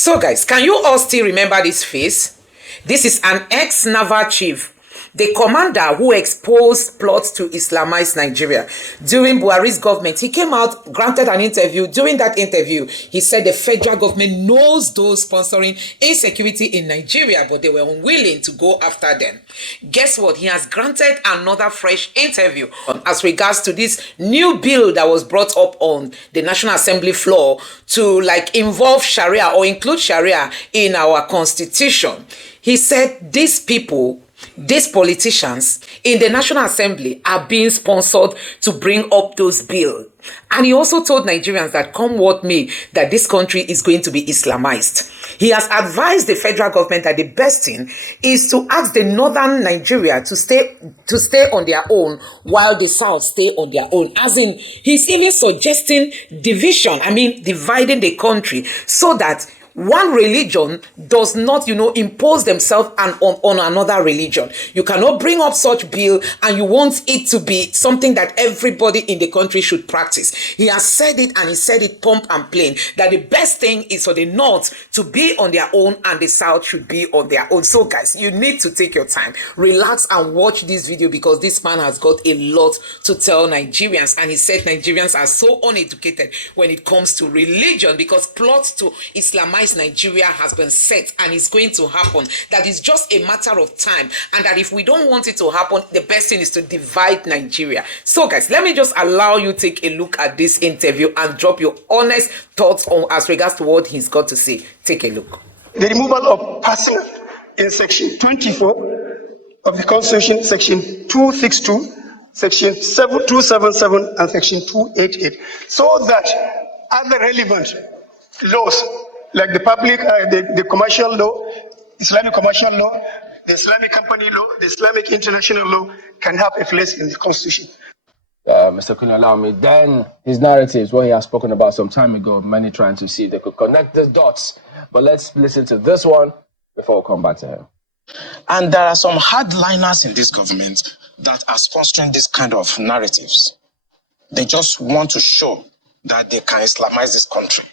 So guys, can you all still remember this face? This is an ex-Naval chief, the commander who exposed plots to Islamize Nigeria. During Buhari's government, he came out, granted an interview. During that interview, he said the federal government knows those sponsoring insecurity in Nigeria, but they were unwilling to go after them. Guess what? He has granted another fresh interview as regards to this new bill that was brought up on the National Assembly floor to involve Sharia or include Sharia in our constitution. He said these people, these politicians in the National Assembly are being sponsored to bring up those bills. And he also told Nigerians that come what may, that this country is going to be Islamized. He has advised the federal government that the best thing is to ask the northern Nigeria to stay on their own while the south stay on their own. As in, he's even suggesting division, dividing the country so that one religion does not, impose themselves on another religion. You cannot bring up such bill and you want it to be something that everybody in the country should practice. He has said it, and he said it plump and plain, that the best thing is for the north to be on their own and the south should be on their own. So guys, you need to take your time, relax and watch this video, because this man has got a lot to tell Nigerians. And he said Nigerians are so uneducated when it comes to religion, because plots to Islamize Nigeria has been set and it's going to happen. That is just a matter of time, and that if we don't want it to happen, the best thing is to divide Nigeria. So guys, let me just allow you take a look at this interview and drop your honest thoughts on as regards to what he's got to say. Take a look. The removal of person in section 24 of the Constitution, section 262, section 277, and section 288, so that other relevant laws like the public, the commercial law, Islamic commercial law, the Islamic company law, the Islamic international law can have a place in the Constitution. Mr. Kuni, allow me. Then his narratives, what he has spoken about some time ago, many trying to see if they could connect the dots. But let's listen to this one before we come back to him. And there are some hardliners in this government that are sponsoring this kind of narratives. They just want to show that they can Islamize this country.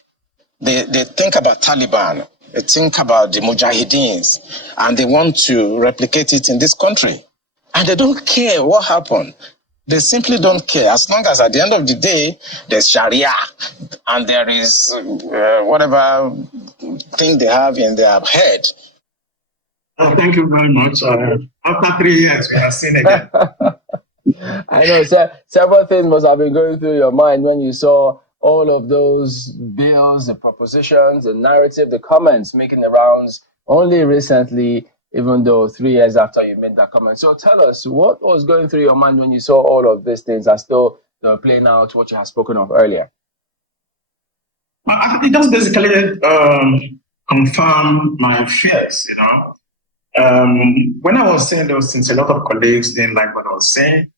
They think about Taliban, they think about the Mujahideens, and they want to replicate it in this country. And they don't care what happened. They simply don't care. As long as at the end of the day, there's Sharia, and there is whatever thing they have in their head. Thank you very much. After 3 years, we are seen again. I know several things must have been going through your mind when you saw all of those bills, the propositions, the narrative, the comments making the rounds only recently, even though 3 years after you made that comment. So tell us, what was going through your mind when you saw all of these things as though they were playing out what you had spoken of earlier? It just basically confirmed my fears, When I was saying those things, a lot of colleagues didn't like what I was saying.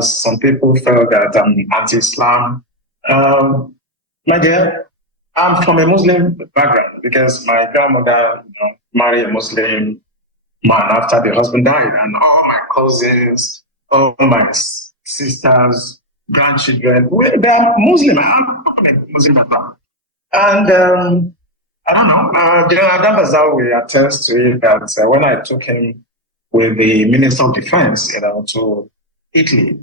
Some people felt that I'm anti-Islam. My dear, I'm from a Muslim background because my grandmother married a Muslim man after the husband died, and all my cousins, all my sisters, grandchildren, they are Muslim. I'm from a Muslim background. And I don't know, General Dambazaw will attest to it that when I took him with the Minister of Defense, to Italy,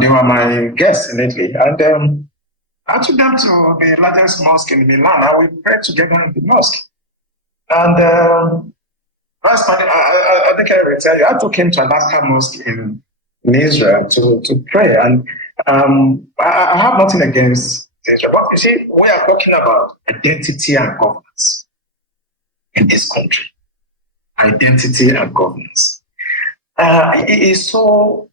they were my guests in Italy. And I took them to the largest mosque in Milan, and we prayed together in the mosque. And I think I will tell you, I took him to Alaska Mosque in Israel to pray. And I have nothing against Israel. But you see, we are talking about identity and governance in this country. Identity and governance. It is so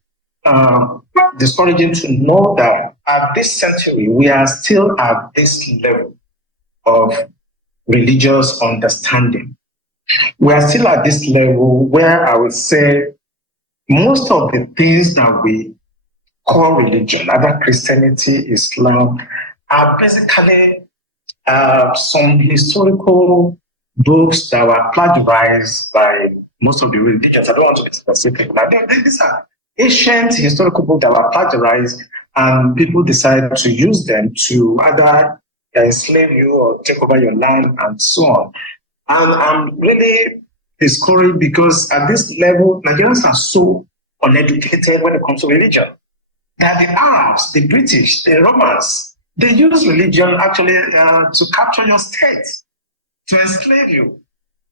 discouraging to know that at this century, we are still at this level of religious understanding. We are still at this level where I would say most of the things that we call religion, either Christianity, Islam, are basically some historical books that were plagiarized by most of the religions. I don't want to be specific, but these are ancient historical books that were plagiarized, and people decided to use them to either enslave you or take over your land and so on. And I'm really discouraged because at this level, Nigerians are so uneducated when it comes to religion. That the Arabs, the British, the Romans, they use religion actually to capture your state, to enslave you.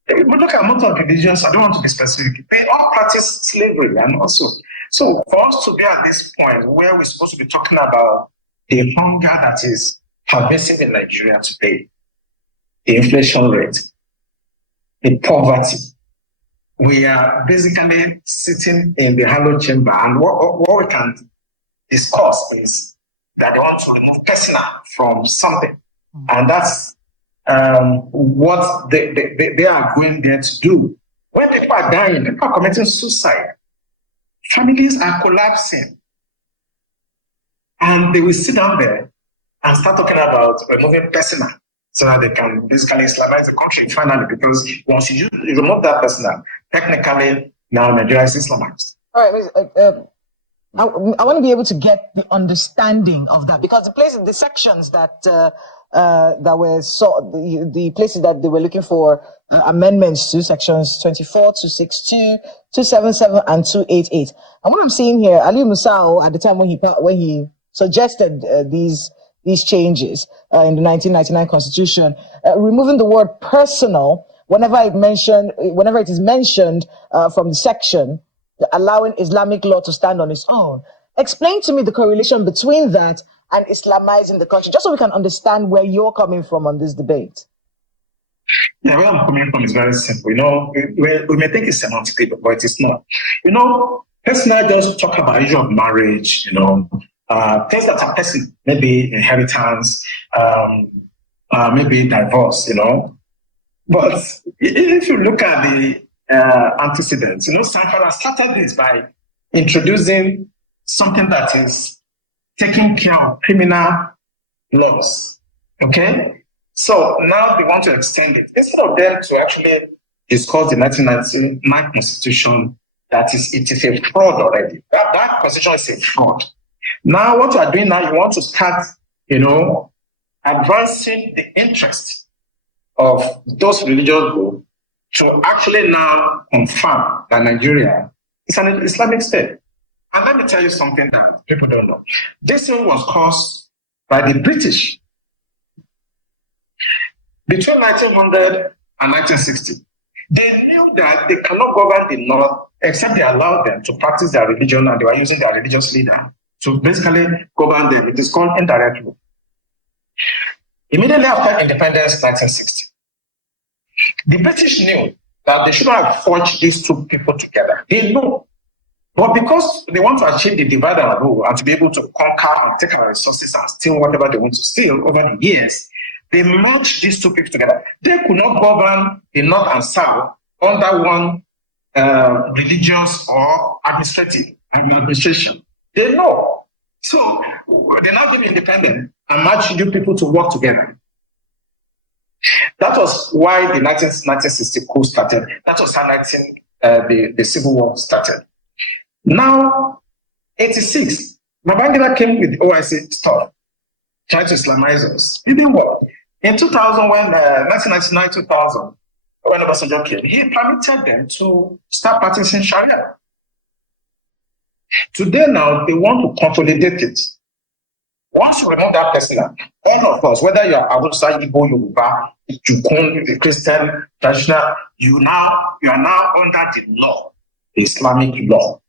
If we look at most of the religions, I don't want to be specific, they all practice slavery and also. So for us to be at this point where we're supposed to be talking about the hunger that is pervasive in Nigeria today, the inflation rate, the poverty, we are basically sitting in the hallowed chamber, and what we can discuss is that they want to remove personal from something, and that's what they are going there to do. When people are dying, people are committing suicide, families are collapsing, and they will sit down there and start talking about removing personal so that they can basically Islamize the country finally, because once you remove that personal, technically now Nigeria is Islamized. All right, I want to be able to get the understanding of that, because the sections that were the places that they were looking for amendments to, sections 24, 262, 277, and 288. And what I'm seeing here, Ali Musao, at the time when he suggested these changes in the 1999 Constitution, removing the word personal whenever it is mentioned from the section, allowing Islamic law to stand on its own. Explain to me the correlation between that and Islamizing the country, just so we can understand where you're coming from on this debate. Yeah, where I'm coming from is very simple. We may think it's semantic, but it is not. Personally, just talk about issue of marriage, things that are personal, maybe inheritance, maybe divorce, But if you look at the antecedents, Sankara started this by introducing something that is taking care of criminal laws. Okay? So now they want to extend it. Instead of them to actually discuss the 1999 Constitution, it is a fraud already. That Constitution is a fraud. Now what you are doing now, you want to start, advancing the interest of those religious groups to actually now confirm that Nigeria is an Islamic state. And let me tell you something that people don't know. This thing was caused by the British between 1900 and 1960. They knew that they cannot govern the North except they allowed them to practice their religion, and they were using their religious leader to basically govern them. It is called indirect rule. Immediately after independence, 1960, the British knew that they shouldn't have forged these two people together. They know. But because they want to achieve the divide and rule and to be able to conquer and take our resources and steal whatever they want to steal over the years, they merged these two people together. They could not govern the North and South under one religious or administration. They know. So they now give independence and merge you people to work together. That was why the 1960 coup started. That was how the Civil War started. Now, 86, Babangida came with OIC stuff, trying to Islamize us. It didn't work. In 2000, when 1999-2000, when Obasanjo came, he permitted them to start practicing Sharia. Today now, they want to consolidate it. Once you remove that person, all of us, whether you are Hausa, Igbo, Yoruba, Jukun, Christian, traditional, you are now under the law, the Islamic law,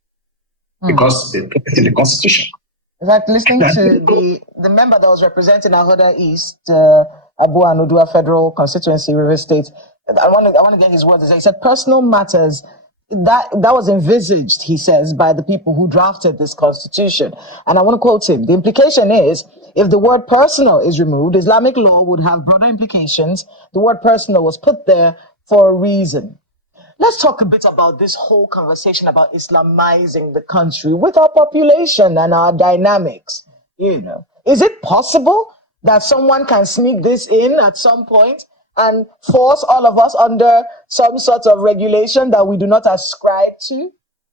because they put it in the Constitution. In fact, listening to the member that was representing Ahoda East, Abu Anudua Federal Constituency, River State, I want to get his words. He said, personal matters, that was envisaged, he says, by the people who drafted this constitution. And I want to quote him. The implication is, if the word personal is removed, Islamic law would have broader implications. The word personal was put there for a reason. Let's talk a bit about this whole conversation about Islamizing the country with our population and our dynamics. Is it possible that someone can sneak this in at some point and force all of us under some sort of regulation that we do not ascribe to?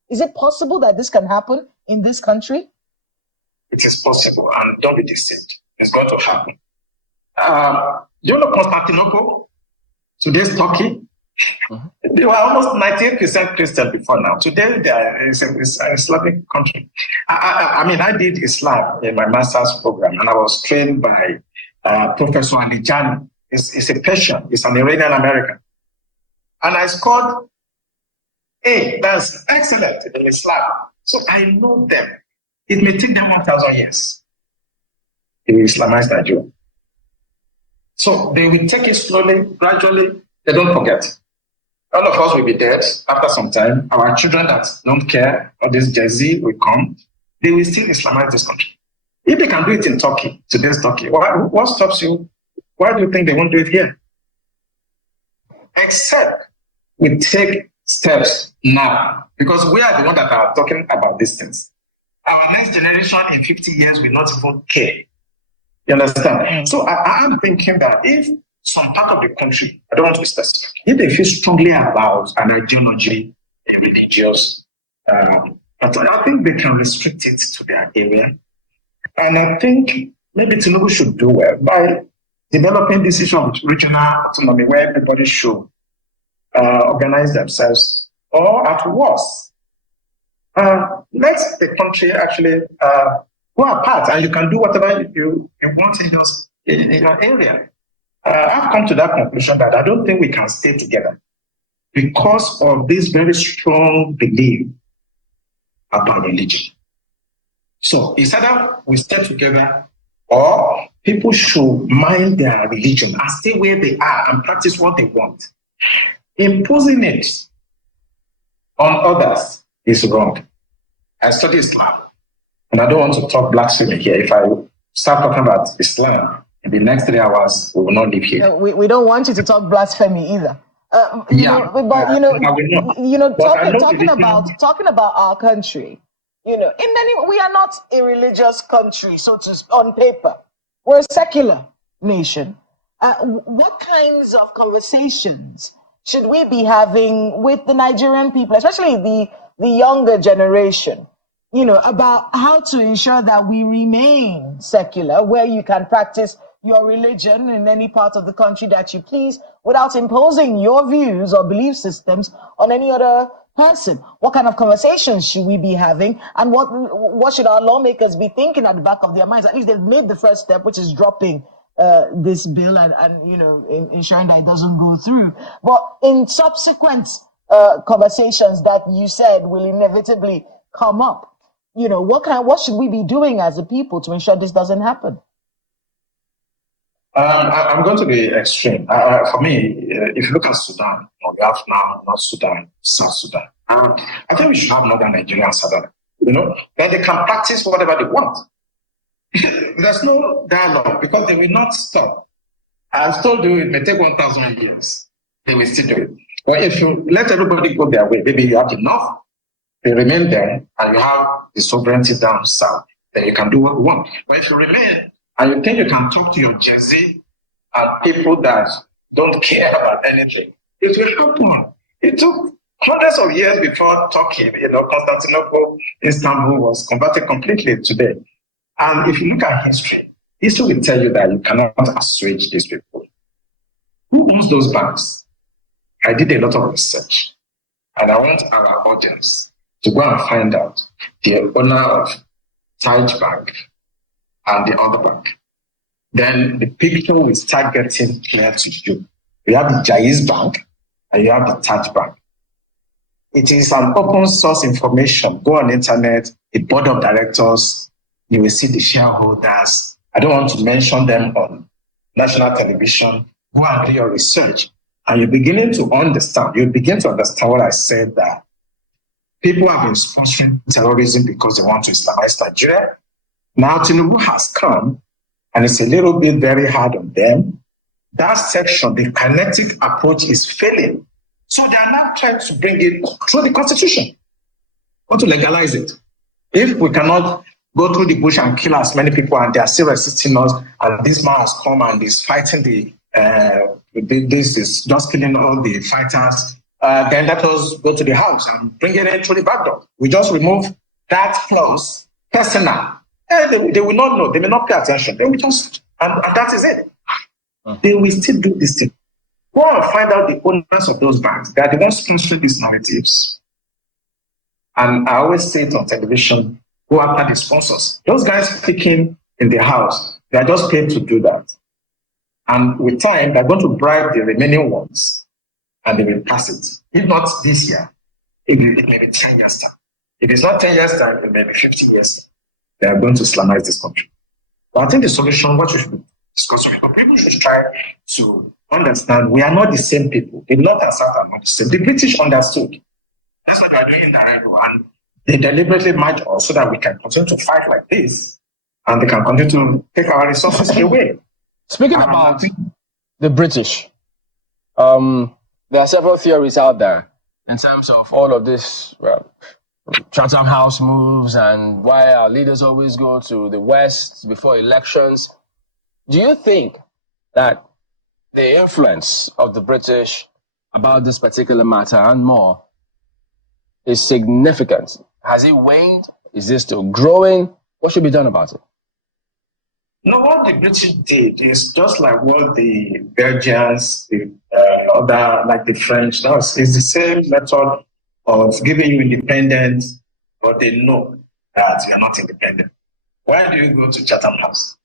Is it possible that this can happen in this country? It is possible, and don't be deceived. It's going to happen. Do you know Constantinople? Today's Turkey. They were almost 98% Christian before now. Today, it's an Islamic country. I did Islam in my master's program, and I was trained by Professor Alijani. It's a Persian. It's an Iranian American. And I scored A. That's excellent in Islam. So I know them. It may take them 1,000 years to Islamize Nigeria. So they will take it slowly, gradually. They don't forget. All of us will be dead after some time. Our children that don't care, or this Gen Z will come, they will still Islamize this country. If they can do it in Turkey, today's Turkey, what stops you? Why do you think they won't do it here? Except we take steps now, because we are the ones that are talking about these things. Our next generation in 50 years will not even care. You understand? So I am thinking that if some part of the country, I don't want to be specific, if they feel strongly about an ideology, a religious, but I think they can restrict it to their area. And I think maybe Tinubu should do well by developing this issue of regional autonomy where everybody should organize themselves, or at worst, let the country actually go apart, and you can do whatever you want in your area. I've come to that conclusion that I don't think we can stay together because of this very strong belief about religion. So it's either we stay together, or people should mind their religion and stay where they are and practice what they want. Imposing it on others is wrong. I study Islam, and I don't want to talk blasphemy here. If I start talking about Islam in the next 3 hours, we will not live here. No, we don't want you to talk blasphemy either. Talking about our country, in many, we are not a religious country, so to on paper. We're a secular nation. What kinds of conversations should we be having with the Nigerian people, especially the younger generation, about how to ensure that we remain secular, where you can practice your religion in any part of the country that you please without imposing your views or belief systems on any other person? What kind of conversations should we be having, and what should our lawmakers be thinking at the back of their minds? At least they've made the first step, which is dropping this bill and ensuring that it doesn't go through. But in subsequent conversations that you said will inevitably come up, what should we be doing as a people to ensure this doesn't happen? I'm going to be extreme. For me, if you look at Sudan, we have now North Sudan, South Sudan. I think we should have Northern Nigeria and Southern. That they can practice whatever they want. There's no dialogue because they will not stop. I've told you it may take 1,000 years. They will still do it. But if you let everybody go their way, maybe you have enough, you remain there, and you have the sovereignty down south, then you can do what you want. But if you remain and you think you can talk to your Gen Z and people that don't care about anything, it will happen. It took hundreds of years before Turkey, Constantinople, Istanbul was converted completely today. And if you look at history will tell you that you cannot assuage these people. Who owns those banks? I did a lot of research, and I want our audience to go and find out the owner of Taj Bank and the other bank. Then the picture will start getting clear to you. You have the Jaiz Bank and you have the Taj Bank. It is an open source information. Go on the internet, the board of directors, you will see the shareholders. I don't want to mention them on national television. Go and do your research. And you're beginning to understand. You begin to understand what I said, that people have been sponsoring terrorism because they want to Islamize Nigeria. Now Tinubu has come, and it's a little bit very hard on them. That section, the kinetic approach is failing. So they are now trying to bring it through the constitution. Want to legalize it. If we cannot go through the bush and kill as many people and they are still resisting us, and this man has come and is fighting this is just killing all the fighters, then let us go to the house and bring it in through the back door. We just remove that clause, personal. They will not know, they may not pay attention. They will just, and that is it. They will still do this thing. Go and find out the owners of those banks. They are the ones sponsoring these narratives. And I always say it on television, go after the sponsors. Those guys speaking in the house, they are just paid to do that. And with time, they're going to bribe the remaining ones and they will pass it. If not this year, it may be 10 years' time. If it's not 10 years' time, it may be 50 years. They are going to Islamize this country. But I think the solution, what we should discuss, people should try to understand we are not the same people. The North and South are not the same. The British understood. That's what they are doing in indirectly. And they deliberately march us so that we can continue to fight like this. And they can continue to take our resources away. Speaking about the British, there are several theories out there in terms of all of this Chatham House moves and why our leaders always go to the West before elections. Do you think that the influence of the British about this particular matter and more is significant? Has it waned? Is it still growing? What should be done about it? No, what the British did is just like what the Belgians, the other, like the French, it's the same method of giving you independence, but they know that you are not independent. Why do you go to Chatham House?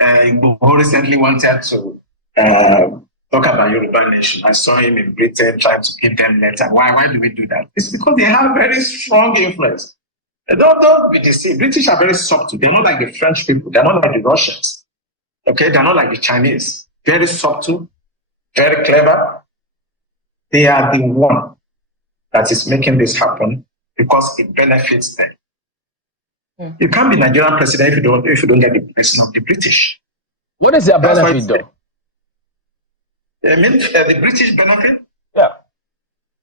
Igbo recently wanted to talk about Yoruba nation. I saw him in Britain trying to give them letter. Why do we do that? It's because they have very strong influence. Don't be deceived. British are very subtle. They're not like the French people. They're not like the Russians. Okay, they're not like the Chinese. Very subtle, very clever. They are the one that is making this happen because it benefits them. Yeah. You can't be Nigerian president if you don't get the blessing of the British. What is their benefit, though? I mean, the British benefit? Yeah.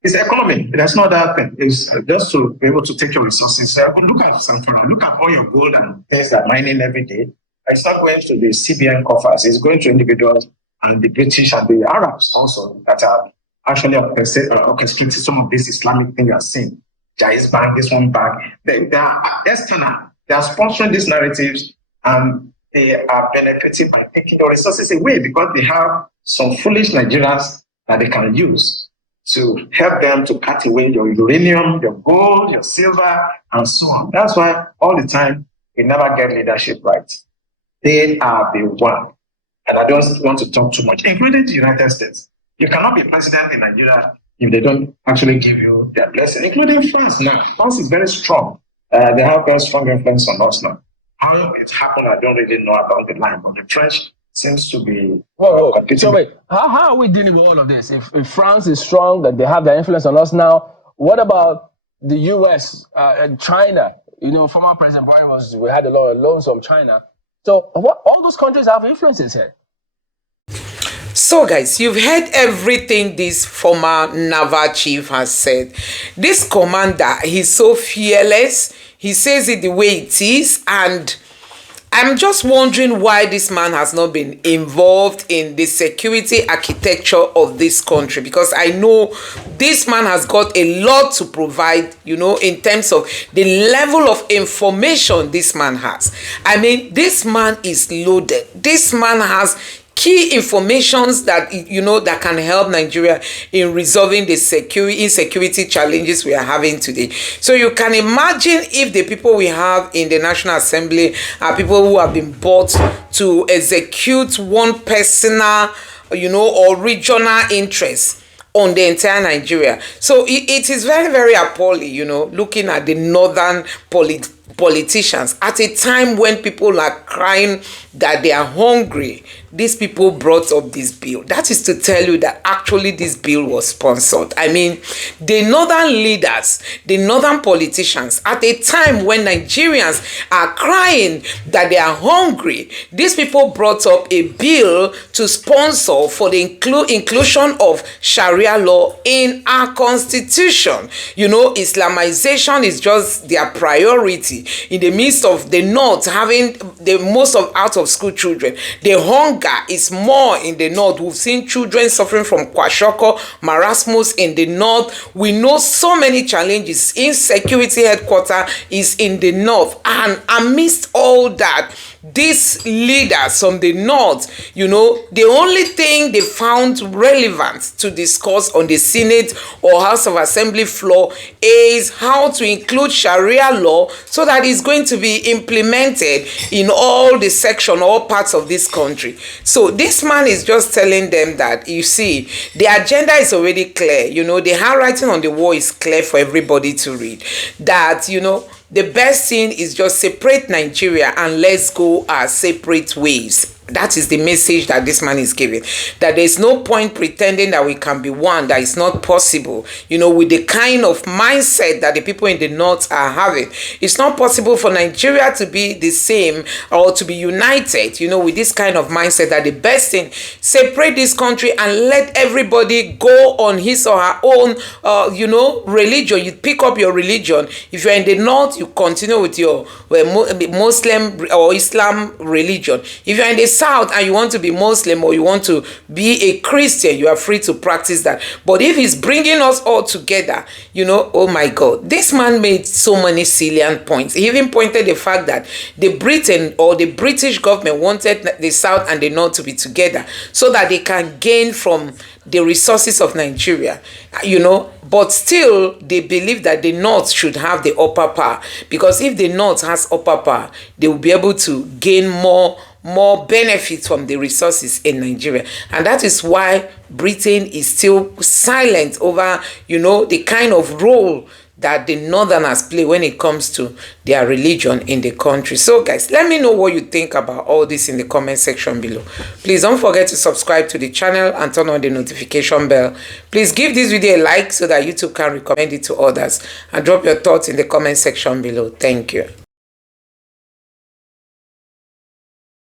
It's economy. That's not that thing. It's just to be able to take your resources. Look at Sanford. Look at all your gold and things that are mining every day. It's not going to the CBN coffers. It's going to individuals and the British and the Arabs also that are actually orchestrating some of this Islamic thing you are seeing. Jais Bank, this one bank. They are external. They are sponsoring these narratives and they are benefiting by taking your resources away because they have some foolish Nigerians that they can use to help them to cut away your uranium, your gold, your silver, and so on. That's why all the time we never get leadership right. They are the one. And I don't want to talk too much, including the United States. You cannot be president in Nigeria if they don't actually give you their blessing, including France now. France is very strong. They have very strong influence on us now. How it happened, I don't really know about the line, but the French seems to be competing. So wait, how are we dealing with all of this? If France is strong, that they have their influence on us now, what about the US and China? You know, former President Buhari we had a lot of loans from China. So all those countries have influences here. So guys, you've heard everything this former naval chief has said. This commander, he's so fearless. He says it the way it is, and I'm just wondering why this man has not been involved in the security architecture of this country, because I know this man has got a lot to provide, you know, in terms of the level of information this man has. I mean, this man is loaded. This man has key informations that, you know, that can help Nigeria in resolving the insecurity challenges we are having today. So you can imagine if the people we have in the National Assembly are people who have been bought to execute one personal, you know, or regional interest on the entire Nigeria. So it is very, very appalling, you know, looking at the northern politicians at a time when people are crying that they are hungry. These people brought up this bill. That is to tell you that actually this bill was sponsored. I mean, the northern leaders, the northern politicians, at a time when Nigerians are crying that they are hungry, these people brought up a bill to sponsor for the inclusion of Sharia law in our constitution. You know, Islamization is just their priority. In the midst of the north having the most of out of school children, the hunger is more in the north. We've seen children suffering from kwashiorkor, marasmus in the north. We know so many challenges. Insecurity headquarters is in the north, and amidst all that, these leaders from the north, you know, the only thing they found relevant to discuss on the Senate or House of Assembly floor is how to include Sharia law so that it's going to be implemented in all the section, all parts of this country. So this man is just telling them that, you see, the agenda is already clear. You know, the handwriting on the wall is clear for everybody to read. That, you know, the best thing is just separate Nigeria and let's go our separate ways. That is the message that this man is giving. That there is no point pretending that we can be one. That is not possible. You know, with the kind of mindset that the people in the north are having, it's not possible for Nigeria to be the same or to be united, you know, with this kind of mindset. That the best thing, separate this country and let everybody go on his or her own, you know, religion. You pick up your religion. If you're in the north, you continue with your Muslim or Islam religion. If you're in the south and you want to be Muslim or you want to be a Christian, you are free to practice that. But if he's bringing us all together, you know, oh my God, this man made so many salient points. He even pointed the fact that the Britain or the British government wanted the south and the north to be together so that they can gain from the resources of Nigeria, you know, but still they believe that the north should have the upper power, because if the north has upper power, they will be able to gain more benefits from the resources in Nigeria. And that is why Britain is still silent over, you know, the kind of role that the northerners play when it comes to their religion in the country. So guys, let me know what you think about all this in the comment section below. Please don't forget to subscribe to the channel and turn on the notification bell. Please give this video a like so that YouTube can recommend it to others, and drop your thoughts in the comment section below. Thank you.